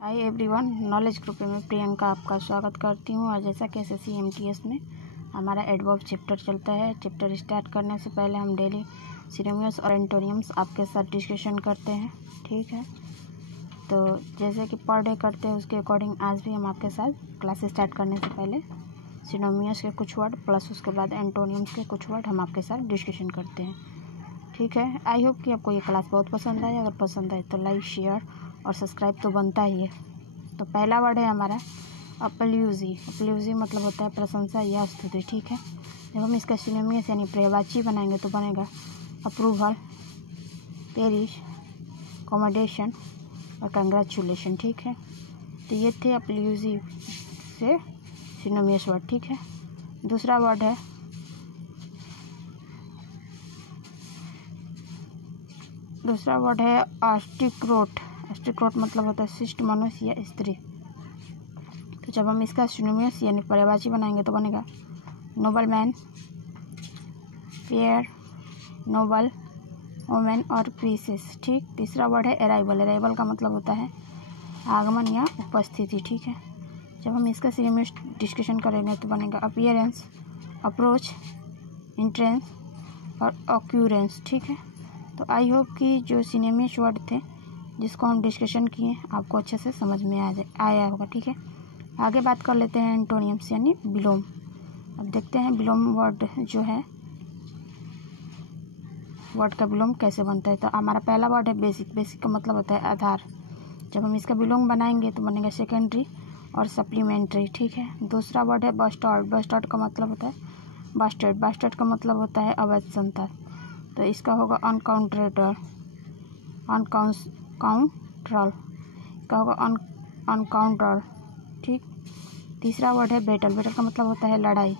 Hi everyone, knowledge group में प्रियंका आपका स्वागत करती हूँ। और जैसा कि एसएससी एमटीएस में हमारा एडवर्ब चैप्टर चलता है, चैप्टर स्टार्ट करने से पहले हम डेली सिनोनिम्स और एंटोनिम्स आपके साथ डिस्कशन करते हैं। ठीक है, तो जैसे कि पर डे करते हैं उसके अकॉर्डिंग आज भी हम आपके साथ क्लास स्टार्ट करने से पहले सिनोनिम्स के कुछ वर्ड प्लस उसके बाद एंटोनिम्स के कुछ वर्ड हम आपके साथ डिस्कशन करते हैं। ठीक है, आई होप कि आपको ये क्लास बहुत पसंद आए। अगर पसंद आए तो लाइक, शेयर और सब्सक्राइब तो बनता ही है। तो पहला वर्ड है हमारा अपल्यूजी। अपल्यूजी मतलब होता है प्रशंसा या स्तुति। ठीक है, जब हम इसका सिनोनिम्स यानी पर्यायवाची बनाएंगे तो बनेगा अप्रूवल, पेरिश, कॉमोडेशन और कंग्रेचुलेशन। ठीक है, तो ये थे अपल्यूजी से सिनोनिम्स वर्ड। ठीक है, दूसरा वर्ड है आस्टिक्रोट। आस्टिक्रोट मतलब होता है शिष्ट मनुष्य या स्त्री। तो जब हम इसका सिनोनिम्स यानी पर्यायवाची बनाएंगे तो बनेगा noble man, fair, noble, women और प्रीसेस। ठीक, तीसरा वर्ड है अराइवल। अराइवल का मतलब होता है आगमन या उपस्थिति। ठीक है, जब हम इसका सिनोनिम्स डिस्कशन करेंगे तो बनेगा अपीयरेंस, अप्रोच, एंट्रेंस और ऑक्यूरेंस। ठीक है, तो आई होप कि जो सिनोनिम्स वर्ड थे जिसको हम डिस्कशन किए आपको अच्छे से समझ में आया होगा। ठीक है, आगे बात कर लेते हैं एंटोनिम्स यानी विलोम। अब देखते हैं विलोम वर्ड जो है वर्ड का विलोम कैसे बनता है। तो हमारा पहला वर्ड है बेसिक। बेसिक का मतलब होता है आधार। जब हम इसका विलोम बनाएंगे तो बनेगा सेकेंडरी और सप्लीमेंट्री। ठीक है, दूसरा वर्ड है बस्टर्ड। बस्टर्ड का मतलब होता है बास्टर्ड। बास्टर्ड का मतलब होता है अवैध संतान। तो इसका होगा अनकाउंटरेबल, अनकाउंटरल, इसका होगा अनकाउंटर। ठीक, तीसरा वर्ड है बैटल। बैटल का मतलब होता है लड़ाई।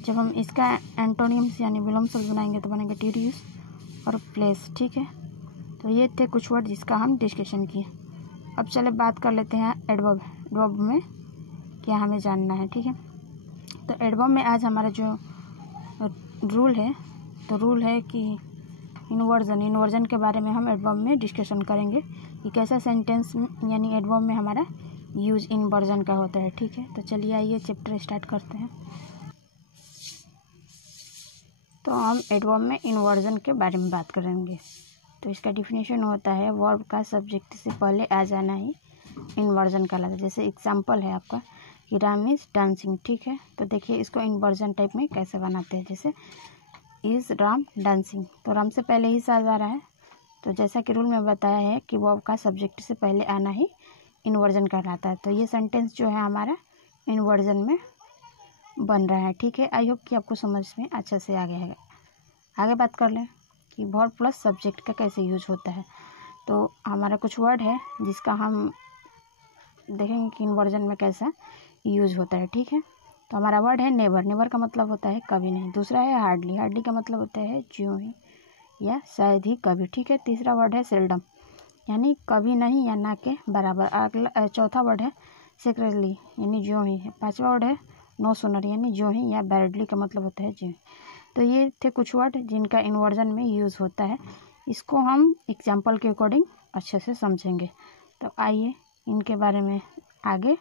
जब हम इसका एंटोनिम्स यानी विलोम शब्द बनाएंगे तो बनेगा टीडियस और प्लेस। ठीक है, तो ये थे कुछ वर्ड जिसका हम डिस्कशन किए। अब चले बात कर लेते हैं एडवर्ब। एडवर्ब में क्या हमें जानना है। ठीक है, तो एडवर्ब में आज हमारा जो रूल है तो रूल है कि इनवर्जन के बारे में हम एडवर्ब में डिस्कशन करेंगे कि कैसा सेंटेंस यानी एडवर्ब में हमारा यूज इनवर्जन का होता है। ठीक है, तो चलिए आइए चैप्टर स्टार्ट करते हैं। तो हम एडवर्ब में इनवर्जन के बारे में बात करेंगे। तो इसका डिफिनेशन होता है वर्ब का सब्जेक्ट से पहले आ जाना ही इनवर्जन कहलाता है। जैसे एग्जांपल है आपका कि राम इज डांसिंग। ठीक है, तो देखिए इसको इनवर्जन टाइप में कैसे बनाते हैं। जैसे इज राम डांसिंग, तो राम से पहले ही आ जा रहा है। तो जैसा कि रूल में बताया है कि वर्ब का सब्जेक्ट से पहले आना ही इनवर्जन कहलाता है। तो ये सेंटेंस जो है हमारा इनवर्जन में बन रहा है। ठीक है, आई होप कि आपको समझ में अच्छे से आ गया है। आगे बात कर लें कि वर्ब प्लस सब्जेक्ट का कैसे यूज होता है। तो हमारा कुछ वर्ड है जिसका हम देखेंगे कि इनवर्जन में कैसा यूज होता है। ठीक है, तो हमारा वर्ड है नेवर। नेवर का मतलब होता है कभी नहीं। दूसरा है हार्डली। हार्डली का मतलब होता है ज्यों ही या शायद ही कभी। ठीक है, तीसरा वर्ड है सेल्डम यानी कभी नहीं या ना के बराबर। अगला चौथा वर्ड है सेक्रेटली यानी ज्यों ही। पांचवा वर्ड है नो सूनर यानी ज्यों ही या बैरडली का मतलब होता है ज्यों ही। तो ये थे कुछ वर्ड जिनका इनवर्जन में यूज़ होता है। इसको हम एग्जाम्पल के अकॉर्डिंग अच्छे से समझेंगे। तो आइए इनके बारे में आगे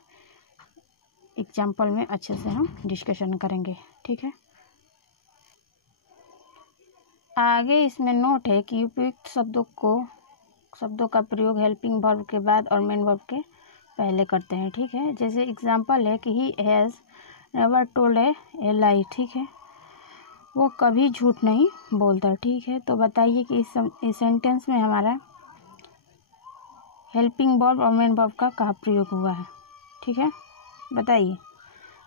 एग्जाम्पल में अच्छे से हम डिस्कशन करेंगे। ठीक है, आगे इसमें नोट है कि उपयुक्त शब्दों का प्रयोग हेल्पिंग वर्ब के बाद और मेन वर्ब के पहले करते हैं। ठीक है, जैसे एग्जाम्पल है कि ही हैज़ नेवर टोल्ड ए लाई। ठीक है, वो कभी झूठ नहीं बोलता। ठीक है, तो बताइए कि इस सेंटेंस में हमारा हेल्पिंग वर्ब और मेन वर्ब का कहाँ प्रयोग हुआ है। ठीक है, बताइए।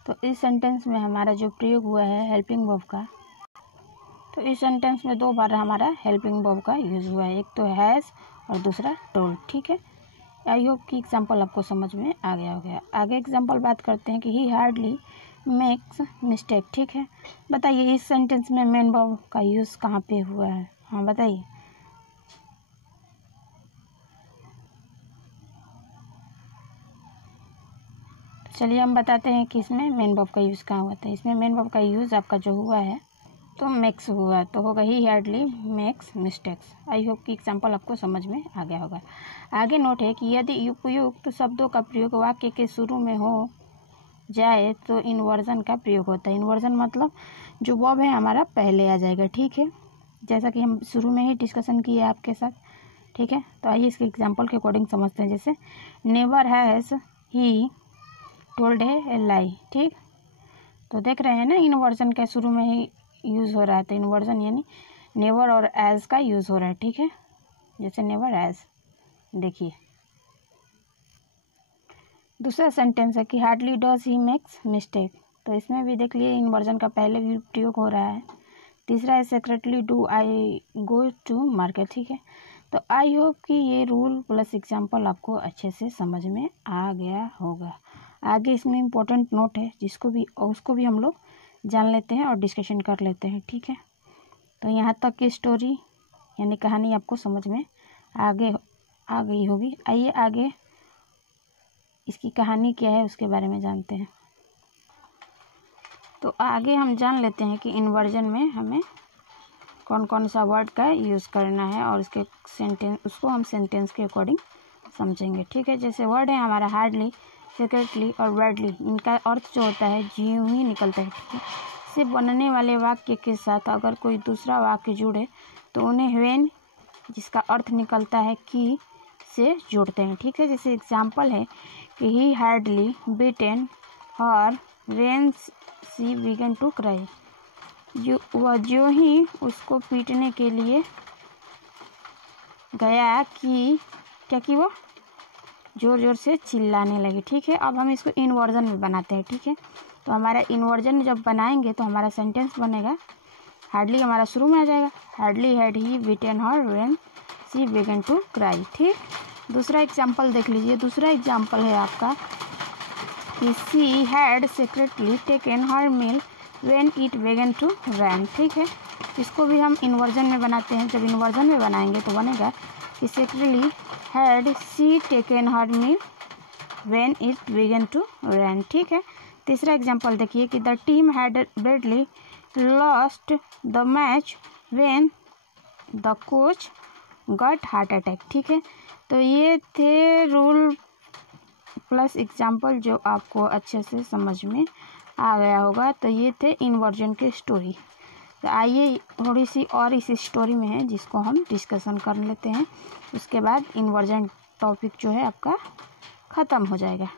तो इस सेंटेंस में हमारा जो प्रयोग हुआ है हेल्पिंग वर्ब का, तो इस सेंटेंस में दो बार हमारा हेल्पिंग वर्ब का यूज़ हुआ है। एक तो हैज़ और दूसरा टोल्ड। ठीक है, आई होप कि एग्जाम्पल आपको समझ में आ गया होगा। आगे एग्जाम्पल बात करते हैं कि ही हार्डली मेक्स मिस्टेक। ठीक है, बताइए इस सेंटेंस में मेन वर्ब का यूज़ कहाँ पे हुआ है। हाँ बताइए। चलिए हम बताते हैं कि इसमें मेन वर्ब का यूज़ कहाँ होता है। इसमें मेन वर्ब का यूज़ आपका जो हुआ है तो मेक्स हुआ तो होगा ही hardly makes mistakes. I hope कि एग्जाम्पल आपको समझ में आ गया होगा। आगे नोट है कि यदि उपयुक्त शब्दों का प्रयोग वाक्य के शुरू में हो जाए तो इन्वर्जन का प्रयोग होता है। इन्वर्जन मतलब जो वर्ब है हमारा पहले आ जाएगा, ठीक है, जैसा कि हम शुरू में ही डिस्कशन किए आपके साथ, ठीक है। तो आइए इसके एग्जाम्पल के अकॉर्डिंग समझते हैं। जैसे नेवर हैज़ ही टोल्ड ए लाई, ठीक। तो देख रहे हैं ना इन्वर्जन का शुरू में ही यूज़ हो रहा है, तो इन्वर्जन यानी नेवर और एज का यूज़ हो रहा है, ठीक है। जैसे नेवर एज, देखिए दूसरा सेंटेंस है कि hardly does he makes mistake, तो इसमें भी देख लिए इन्वर्जन का पहले भी प्रयोग हो रहा है। तीसरा है secretly do I go to market, ठीक है। तो आई होप कि ये रूल प्लस एग्जाम्पल आपको अच्छे से समझ में आ गया होगा। आगे इसमें इम्पोर्टेंट नोट है उसको भी हम लोग जान लेते हैं और डिस्कशन कर लेते हैं, ठीक है। तो यहाँ तक की स्टोरी यानी कहानी आपको समझ में आ गई होगी। आइए आगे इसकी कहानी क्या है उसके बारे में जानते हैं। तो आगे हम जान लेते हैं कि इन्वर्जन में हमें कौन कौन सा वर्ड का यूज़ करना है और उसको हम सेंटेंस के अकॉर्डिंग समझेंगे, ठीक है। जैसे वर्ड है हमारा हार्डली, सेक्रेटली और वर्डली, इनका अर्थ जो होता है ज्यों ही निकलता है, ठीक है। इससे बनने वाले वाक्य के साथ अगर कोई दूसरा वाक्य जुड़े तो उन्हें व्हेन, जिसका अर्थ निकलता है की, से जोड़ते हैं, ठीक है। जैसे एग्जाम्पल है कि he hardly beaten her when she began to cry, वह जो ही उसको पीटने के लिए गया कि क्या कि वो जोर जोर से चिल्लाने लगी, ठीक है। अब हम इसको इन्वर्जन में बनाते हैं, ठीक है। तो हमारा इन्वर्जन जब बनाएंगे तो हमारा सेंटेंस बनेगा, हार्डली हमारा शुरू में आ जाएगा, hardly had he beaten her when she began to cry, ठीक। दूसरा एग्जाम्पल देख लीजिए। दूसरा एग्जाम्पल है आपका कि she had secretly taken her meal when it began to rain, ठीक है। इसको भी हम इन्वर्जन में बनाते हैं। जब इन्वर्जन में बनाएंगे तो बनेगा कि secretly had she taken her meal when it began to rain, ठीक है। तीसरा एग्जाम्पल देखिए कि the team had badly lost the match when the coach got heart attack, ठीक है। तो ये थे रूल प्लस एग्जाम्पल जो आपको अच्छे से समझ में आ गया होगा। तो ये थे इन्वर्जन की स्टोरी। तो आइए थोड़ी सी और इस स्टोरी में है जिसको हम डिस्कशन कर लेते हैं, उसके बाद इन्वर्जन टॉपिक जो है आपका ख़त्म हो जाएगा।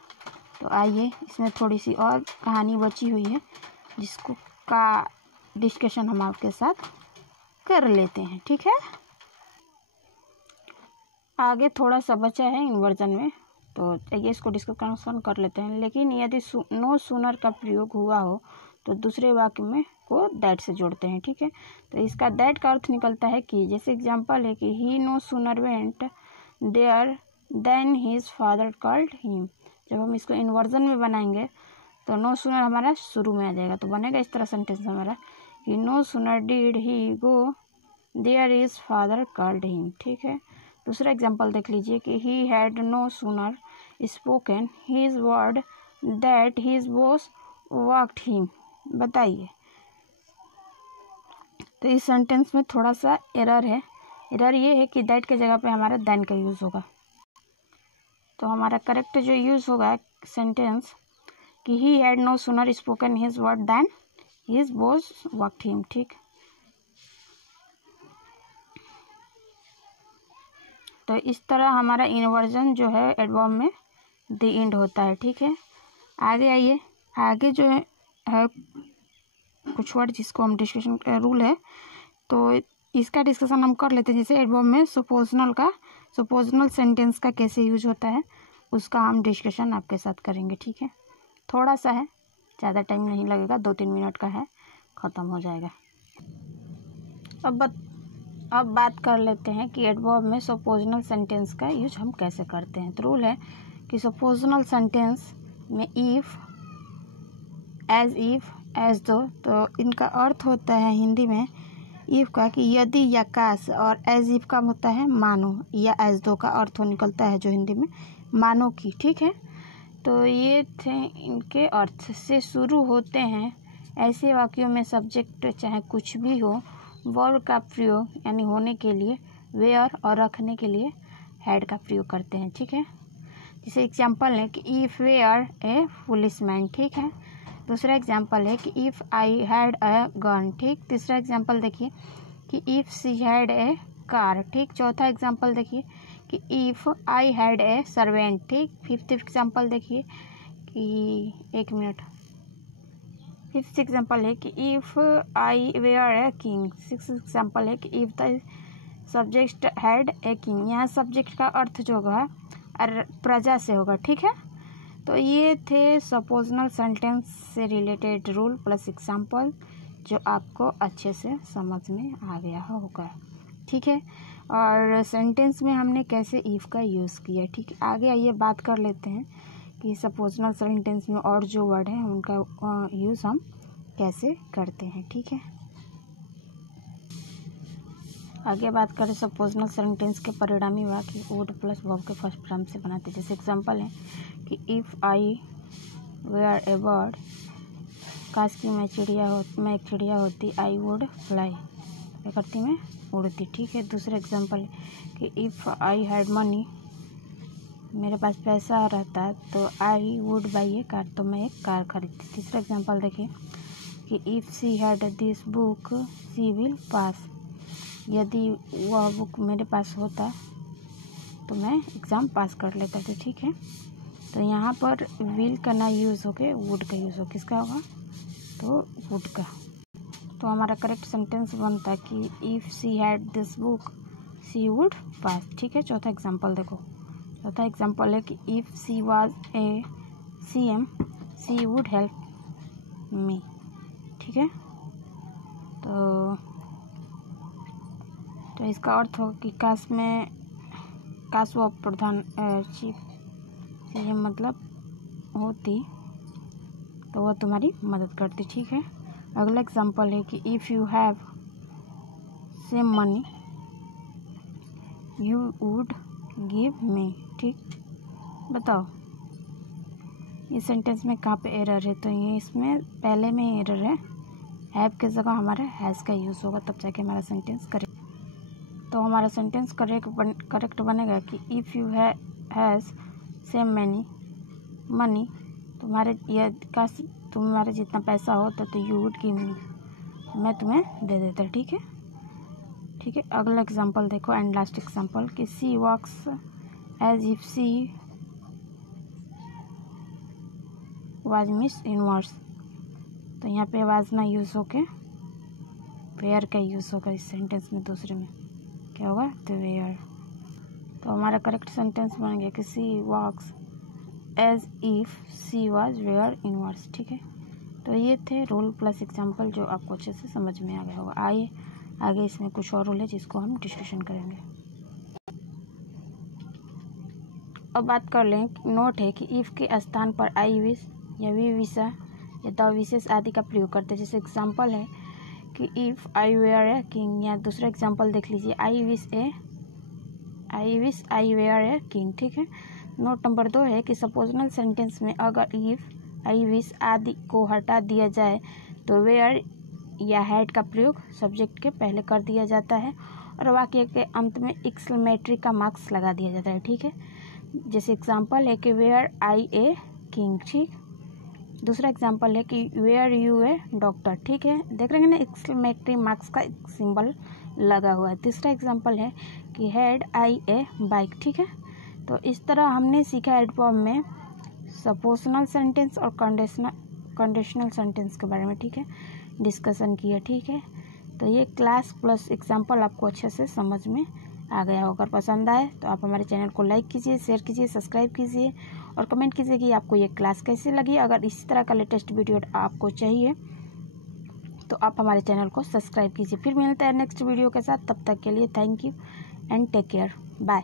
तो आइए इसमें थोड़ी सी और कहानी बची हुई है जिसको का डिस्कशन हम आपके साथ कर लेते हैं, ठीक है। आगे थोड़ा सा बचा है इन्वर्जन में, तो आइए इसको डिस्कशन कर लेते हैं। लेकिन यदि नो सूनर का प्रयोग हुआ हो तो दूसरे वाक्य में को दैट से जोड़ते हैं, ठीक है। तो इसका दैट का अर्थ निकलता है कि, जैसे एग्जाम्पल है कि he no sooner went there than his father called him. जब हम इसको इन्वर्जन में बनाएंगे तो नो सूनर हमारा शुरू में आ जाएगा, तो बनेगा इस तरह सेंटेंस हमारा कि no sooner did he go there his father called him, ठीक है। दूसरा एग्जाम्पल देख लीजिए कि he had no sooner spoken his word that his boss walked him. बताइए, तो इस सेंटेंस में थोड़ा सा एरर है। एरर ये है कि दैट के जगह पे हमारा देन का यूज़ होगा। तो हमारा करेक्ट जो यूज़ होगा सेंटेंस कि he had no sooner spoken his word then his boss walked him, ठीक। तो इस तरह हमारा इन्वर्जन जो है एडवर्ब में द एंड होता है, ठीक है। आगे आइए, आगे जो है कुछ वर्ड जिसको हम डिस्कशन रूल है तो इसका डिस्कशन हम कर लेते हैं। जैसे एडवर्ब में सुपोजनल सेंटेंस का कैसे यूज होता है उसका हम डिस्कशन आपके साथ करेंगे, ठीक है। थोड़ा सा है, ज़्यादा टाइम नहीं लगेगा, 2-3 मिनट का है, ख़त्म हो जाएगा। अब बात कर लेते हैं कि एडवर्ब में सुपोजनल सेंटेंस का यूज हम कैसे करते हैं। तो रूल है कि सुपोजनल सेंटेंस में इफ़, एज इफ़, एज दो, तो इनका अर्थ होता है हिंदी में इफ़ का कि यदि या काश, और एज इफ़ का होता है मानो, या एज दो का अर्थ निकलता है जो हिंदी में मानो की, ठीक है। तो ये थे इनके अर्थ से शुरू होते हैं ऐसे वाक्यों में सब्जेक्ट चाहे कुछ भी हो, वर्ब का प्रयोग यानी होने के लिए वेयर और रखने के लिए हैड का प्रयोग करते हैं। ठीक है, जैसे एग्जाम्पल है कि इफ़ वेयर ए पुलिसमैन। ठीक है, दूसरा एग्जाम्पल है कि if I had a gun. ठीक, तीसरा एग्जाम्पल देखिए कि if she had a car. ठीक, चौथा एग्जाम्पल देखिए कि if I had a servant. ठीक, फिफ्थ एग्जाम्पल देखिए कि एक मिनट, फिफ्थ एग्जाम्पल है कि if I were a king. Six example है कि if the subject had a king. यहाँ सब्जेक्ट का अर्थ जो होगा प्रजा से होगा। ठीक है, तो ये थे सपोजनल सेंटेंस से रिलेटेड रूल प्लस एग्जाम्पल जो आपको अच्छे से समझ में आ गया होगा। ठीक है, और सेंटेंस में हमने कैसे इफ़ का यूज़ किया। ठीक है, आगे आइए बात कर लेते हैं कि सपोजनल सेंटेंस में और जो वर्ड हैं उनका यूज़ हम कैसे करते हैं। ठीक है, आगे बात करें सपोजनल सेंटेंस के परिणामी वाक्य वुड प्लस वर्ब के फर्स्ट फॉर्म से बनाते हैं। जैसे एग्जांपल है कि if I were a bird, काश की मैं एक चिड़िया होती, आई वुड फ्लाई, क्या करती मैं उड़ती। ठीक है, दूसरा एग्जांपल है कि इफ़ आई हैड मनी, मेरे पास पैसा रहता तो I would buy a car, तो मैं एक कार खरीदती। तीसरा एग्जांपल देखिए कि if she had this book she will pass, यदि वह बुक मेरे पास होता तो मैं एग्ज़ाम पास कर लेता था। ठीक है, तो यहाँ पर विल का ना यूज़ हो के वुड का यूज़ हो, किसका होगा तो वुड का। तो हमारा करेक्ट सेंटेंस बनता है कि if she had this book she would pass. ठीक है, चौथा एग्जांपल देखो, चौथा एग्जांपल है कि if she was a CM she would help me. ठीक है, तो इसका अर्थ हो कि काश वो प्रधान चीफ CM मतलब होती तो वह तुम्हारी मदद करती। ठीक है, अगला एग्जांपल है कि if you have same money you would give me. ठीक, बताओ इस सेंटेंस में कहाँ पे एरर है, तो ये इसमें पहले में एरर है, हैव के जगह हमारा हैज़ का यूज़ होगा, तब जाके हमारा सेंटेंस करेक्ट। तो हमारा सेंटेंस करेक्ट बनेगा कि if you has same money, तुम्हारे जितना पैसा हो तो यू वुड गिव मी, मैं तुम्हें दे देता। ठीक है, अगला एग्जांपल देखो एंड लास्ट एग्जांपल कि she walks as if she was Miss Universe, तो यहाँ पे वाज ना यूज़ होके वेयर का यूज़ होगा इस सेंटेंस में, दूसरे में क्या होगा तो वेयर। तो हमारा करेक्ट सेंटेंस बन गया कि she walks as if she were वेयर यूनिवर्स। ठीक है, तो ये थे रूल प्लस एग्जाम्पल जो आपको अच्छे से समझ में आ गया होगा। आइए आगे इसमें कुछ और रूल है जिसको हम डिस्कशन करेंगे। अब बात कर लें, नोट है कि इफ़ के स्थान पर आई विश या वी विशा या द विशेष आदि का प्रयोग करते हैं। जैसे एग्जांपल है कि if I were a king, या दूसरा एग्जांपल देख लीजिए I wish I were a king. ठीक है, नोट नंबर 2 है कि सपोजनल सेंटेंस में अगर इफ़ आई विश आदि को हटा दिया जाए तो वेयर या हैड का प्रयोग सब्जेक्ट के पहले कर दिया जाता है और वाक्य के अंत में एक्सक्लेमेटरी का मार्क्स लगा दिया जाता है। ठीक है, जैसे एग्जांपल है कि वेयर आई ए किंग। ठीक, दूसरा एग्जांपल है कि वेयर यू ए डॉक्टर। ठीक है, देख रहे हैं ना एक्सक्लेमेटरी मार्क्स का सिंबल लगा हुआ है। तीसरा एग्जांपल है कि हैड आई ए बाइक। ठीक है, तो इस तरह हमने सीखा एडवर्ब में सपोजनल सेंटेंस और कंडीशनल सेंटेंस के बारे में। ठीक है, डिस्कशन किया। ठीक है, तो ये क्लास प्लस एग्जांपल आपको अच्छे से समझ में आ गया होगा। अगर पसंद आए तो आप हमारे चैनल को लाइक कीजिए, शेयर कीजिए, सब्सक्राइब कीजिए और कमेंट कीजिए कि आपको ये क्लास कैसी लगी। अगर इसी तरह का लेटेस्ट वीडियो आपको चाहिए तो आप हमारे चैनल को सब्सक्राइब कीजिए। फिर मिलते हैं नेक्स्ट वीडियो के साथ, तब तक के लिए thank you and take care, bye.